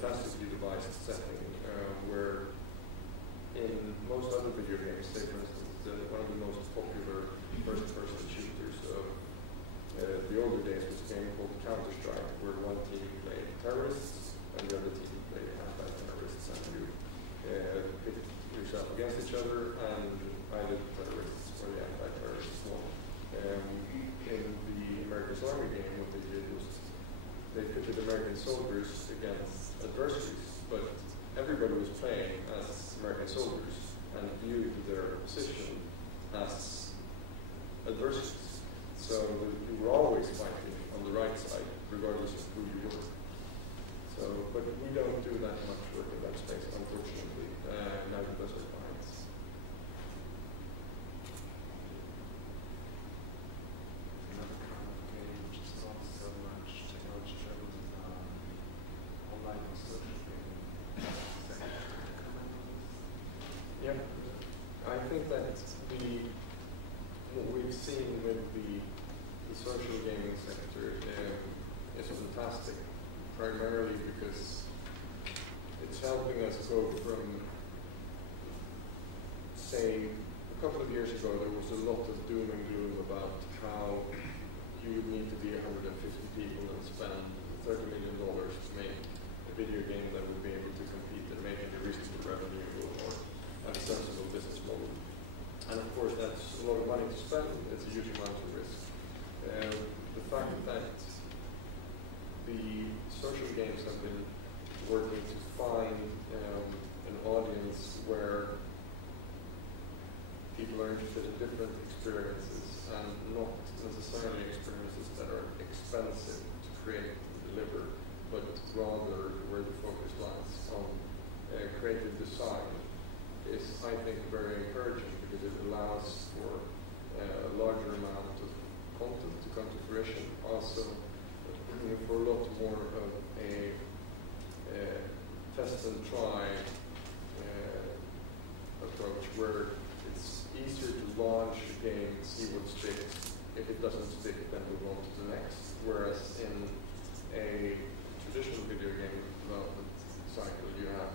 fantastically devised setting where in most other video games, say for instance, one of the most popular first-person shooters of the older days was a game called Counter-Strike, where one team played terrorists and the other team played anti-terrorists, and you pit yourself against each other, and either the terrorists or the anti-terrorists won. In the American Army game, what they did was they pitted American soldiers against adversaries, but everybody was playing as American soldiers and viewed their position as adversaries. So you were always fighting on the right side, regardless of who you were. So, but we don't do that much work in that space, unfortunately. Neither does our clients. Another kind of game which is not so much technology driven, online or social gaming. Yeah, I think that what we've seen with the social gaming sector is fantastic, primarily because it's helping us go from, say, a couple of years ago there was a lot of doom and gloom about how you would need to be 150 people and spend $30 million to make a video game that would be able to compete and make a reasonable revenue or have a sensible business model. And of course that's a lot of money to spend, it's a huge amount of risk. The fact that the social games have been working to find an audience where people are interested in different experiences and not necessarily experiences that are expensive to create and deliver, but rather where the focus lies on creative design is, I think, very encouraging because it allows for a larger amount of content to come to fruition. Also, for a lot more of a test and try approach, where it's easier to launch a game, see what sticks. If it doesn't stick, then move on to the next. Whereas in a traditional video game development cycle, you have,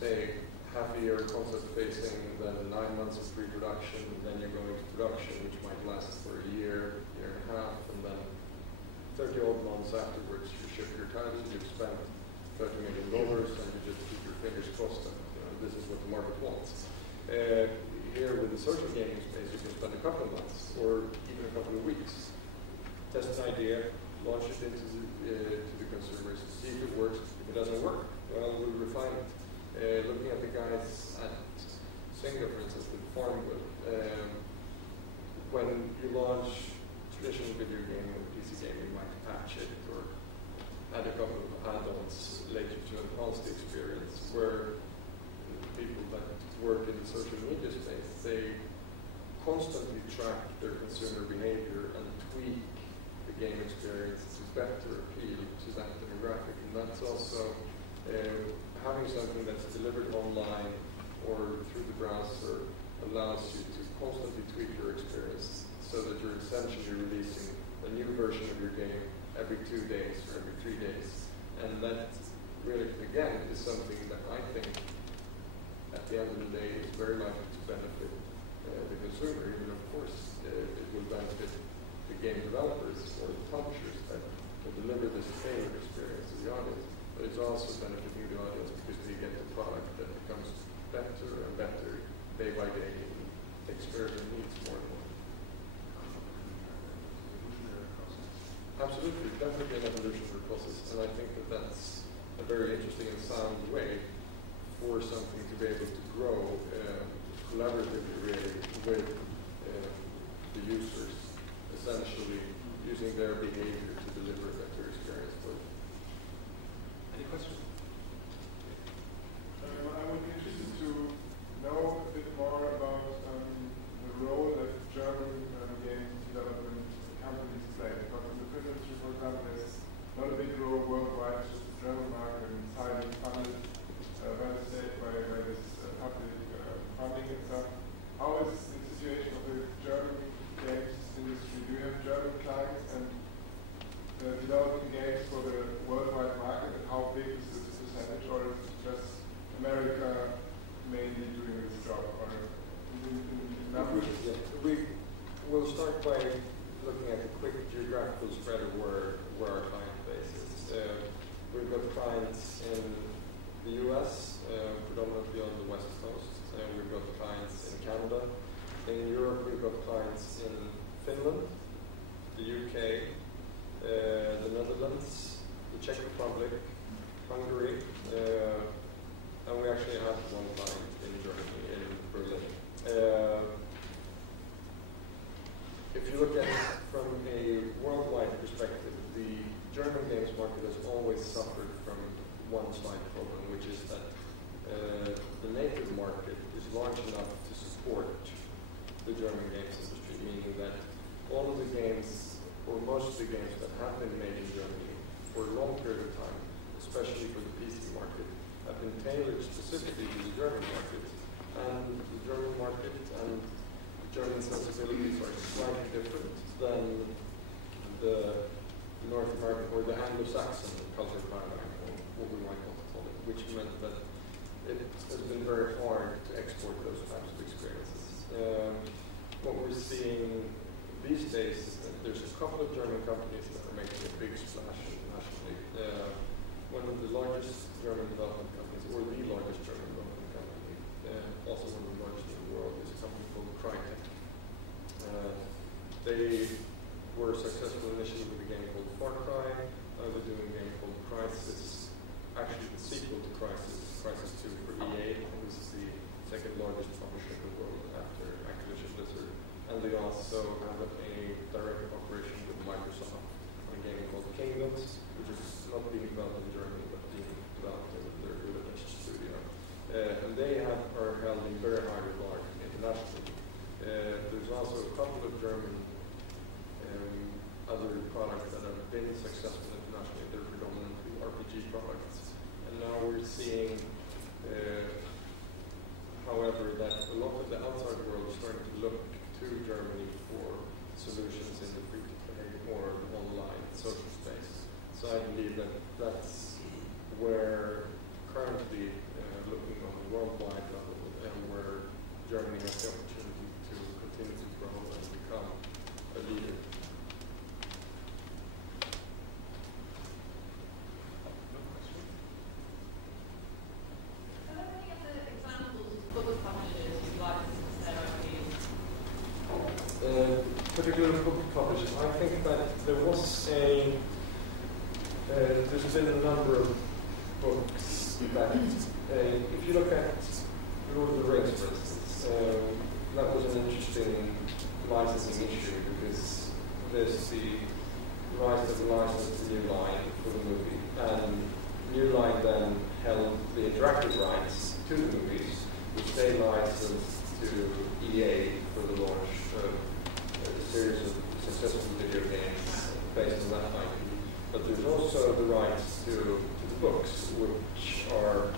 say, half a year concept facing, then 9 months of pre-production, then you go into production, which might last for a year, year and a half, and then 30 odd months afterwards you ship your title, you've spent $30 million, and you just keep your fingers crossed that this is what the market wants. Here with the social gaming space, you can spend a couple of months, or even a couple of weeks, test an idea, launch it into the consumers, see if it works. If it doesn't work, well, we'll refine it. Looking at the guys at Singer, for instance, with Farmwood, when you launch traditional video game or PC game, you might patch it or add a couple of add-ons later to enhance the experience, where people that work in the social media space, they constantly track their consumer behavior and tweak the game experience to better appeal to that demographic. And that's also having something that's delivered online or through the browser allows you to constantly tweak your experience so that you're essentially releasing a new version of your game every 2 days or every 3 days. And that really, again, is something that I think at the end of the day is very likely to benefit the consumer. Even of course it will benefit the game developers or the publishers that can deliver this tailored experience to the audience. But it's also benefiting the audience because they get a product that becomes better and better day by day and takes care of their needs more and more. Absolutely, definitely an evolutionary process, and I think that that's a very interesting and sound way for something to be able to grow collaboratively really with the users, essentially using their behavior to deliver a better experience for them. Any questions? I would be interested to know a bit more about the role that German game development companies play. Because in the film industry, for example, there's not a big role worldwide, just the German market, and it's highly funded by the state, by this public funding and stuff. How is the situation of the German games industry? Do you have German clients, and developing games for the worldwide market, and how big is this percentage, or is it just America mainly doing this job, or in numbers? We'll start by looking at a quick geographical spread of where our client base is. We've got clients in the US, predominantly on the West Coast. We've got clients in Canada. In Europe, we've got clients in Finland, the UK, the Netherlands, the Czech Republic, Hungary, and we actually have one client in Germany, in Berlin. If you look at it from a worldwide perspective, the German games market has always suffered from one slight problem, which is that the native market is large enough to support the German games industry, meaning that all of the games, or most of the games that have been made in Germany for a long period of time, especially for the PC market, have been tailored specifically to the German market. And the German market and German sensibilities are slightly different than the North American or the Anglo-Saxon culture paradigm, or what we might call it, which meant that it has been very hard to export those types of experiences. What we're seeing these days is that there's a couple of German companies that are making a big splash internationally. One of the largest German development companies, or the largest German development company, also one of the largest in the world, is a company called Crytek. They were successful initially with a game called Far Cry. They're doing a game called Crysis, actually the sequel to Crysis 2 for EA, who's the second largest publisher in the world after Activision Blizzard. And they also have a direct cooperation with Microsoft on a game called Kingdoms, which is not being developed in Germany, but being developed in their Budapest studio. And they are held in very high regard internationally. There's also a couple of German other products that have been successful internationally. They're predominantly RPG products. And now we're seeing, however, that a lot of the outside world is starting to look to Germany for solutions in the free-to-play or online social space. So I believe that that's where currently, looking on a worldwide level, and where Germany has the opportunity to continue to grow and become a leader. Particular book publishers, I think that there was there's been a number of books that, if you look at Lord of the Rings, for instance, that was an interesting licensing issue because there's the rights of the license to New Line for the movie, and New Line then held the interactive rights to the movies, which they licensed to EA for the launch of a series of successful video games based on that IP. But there's also the rights to the books, which are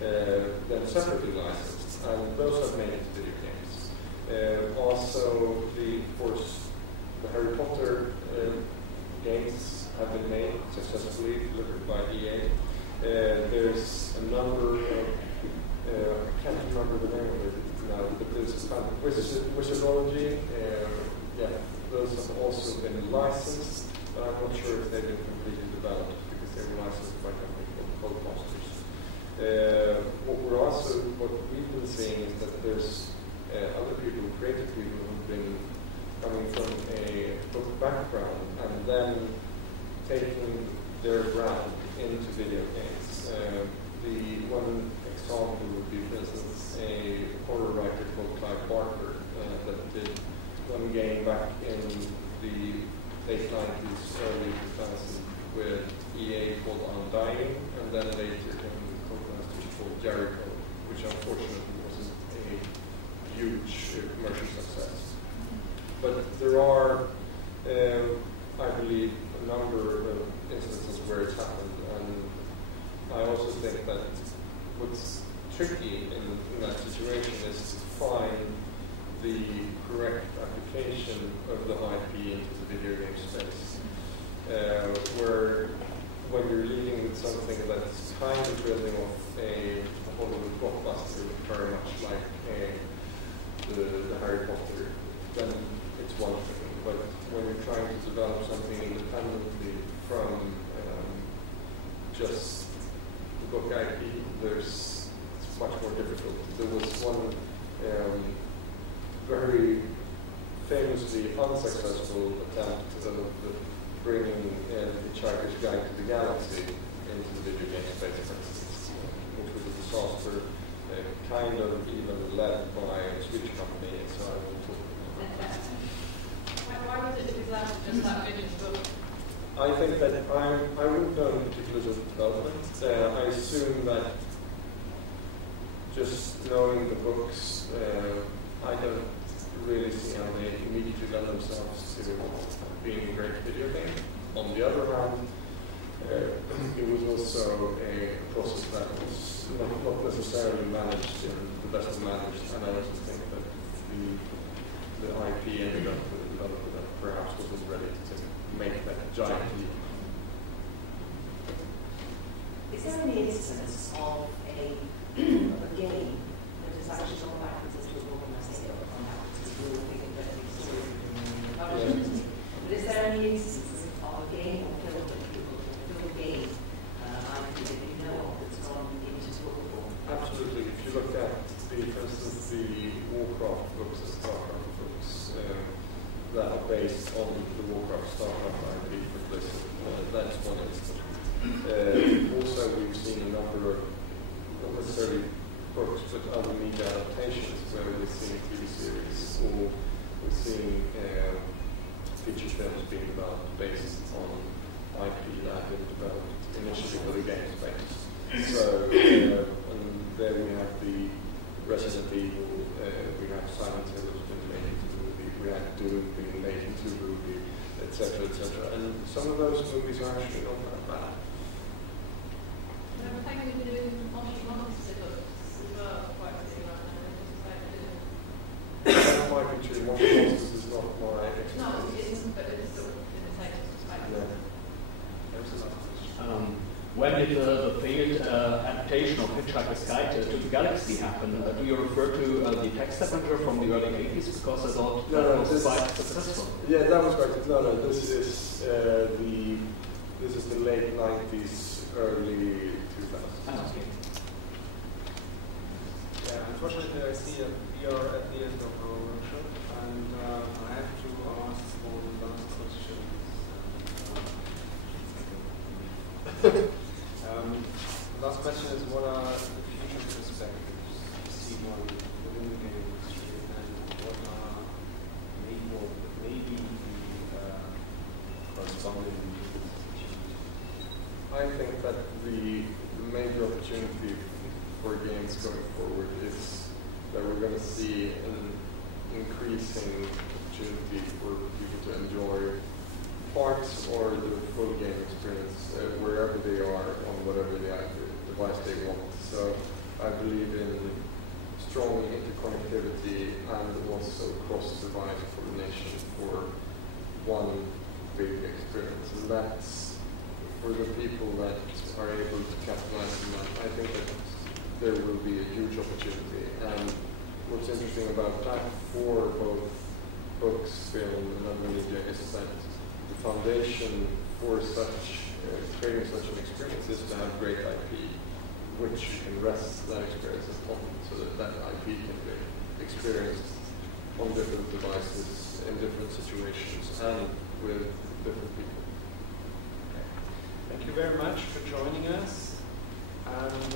then separately licensed, and those have made it to video games. Also, of course, the Harry Potter games have been made successfully, delivered by EA. There's a number of, I can't remember the name of it now, but there's kind of Wizardology. Those have also been licensed, but I'm not sure if they've been completely developed because they were licensed by a company called Codemasters. What we've been seeing is that there's other people, creative people, who've been coming from a book background and then taking their brand into video games. The one example would be, for instance, a horror writer called Clive Barker that did one game back in the late 90s, early 2000s with EA called Undying, and then later in Codemasters called Jericho, which unfortunately wasn't a huge commercial success. But there are, I believe, a number of instances where it's happened, and I also think that what's tricky in that situation is to find the correct application of the IP into the video game space. Where something that's kind of building off a Hollywood blockbuster, very much like the Harry Potter, then it's one thing. But when you're trying to develop something independently from just the book IP, it's much more difficult. There was one very famously unsuccessful attempt of bringing Hitchhiker's Guide to the Galaxy into the video game space, which was a disaster, kind of even led by a Swedish company. So I will talk about that. Why was it exactly just that vintage book? I think that I wouldn't know in particular of development. I assume that just knowing the books, I don't really see how they immediately lend themselves to being a great video game. On the other hand, it was also a process that was not necessarily managed in the best managed, and I also think that the IP ended up with a developer that perhaps wasn't ready to make that giant leap. Is there any instance of a game that has actually gone backwards into a book, and I say gone backwards into a real big inventive story? But is there any instance of a game or film game IP that you know of that's gone into book form? Absolutely. If you look at for instance, the Warcraft books and Starcraft books that are based on the Warcraft Starcraft IP for Blizzard, that's one instance. Also, we've seen a number of, not necessarily books, but other media adaptations where we've seen TV series or we've seen feature films being developed based on IP that have been developed initially for the game space. So, and there we have the Resident Evil, we have Silent Hill that's been made into a movie, we have Doom being made into a movie, etc., etc. And some of those movies are actually not that bad. I think we've been doing monster books as well, quite a few right now. That might be true. Monsters is not my expertise. No, it isn't, but it's sort of in the same perspective. When did the failed adaptation of Hitchhiker's Guide to the Galaxy happen? Do you refer to the text adventure from the early 80s? Because I thought that was quite successful. Yeah, that was quite. No, this is the late 90s, early 2000s. Okay. Yeah, unfortunately, I see that we are at the end of our workshop, and I have to ask one last question. Last question is, what are the future perspectives you see one within the game industry, and what are maybe the corresponding opportunities? I think that the major opportunity for games going forward is that we're going to see an increasing opportunity for people to enjoy parts or the full game experience wherever they are on whatever device they want. So I believe in strong interconnectivity and also cross-device coordination for one big experience. And that's for the people that are able to capitalize on that. I think that there will be a huge opportunity. And what's interesting about that for both books, film, and other media is that the foundation for creating such an experience is to have great IP, which you can rest that experience upon, so that that IP can be experienced on different devices, in different situations, and with different people. Thank you very much for joining us, and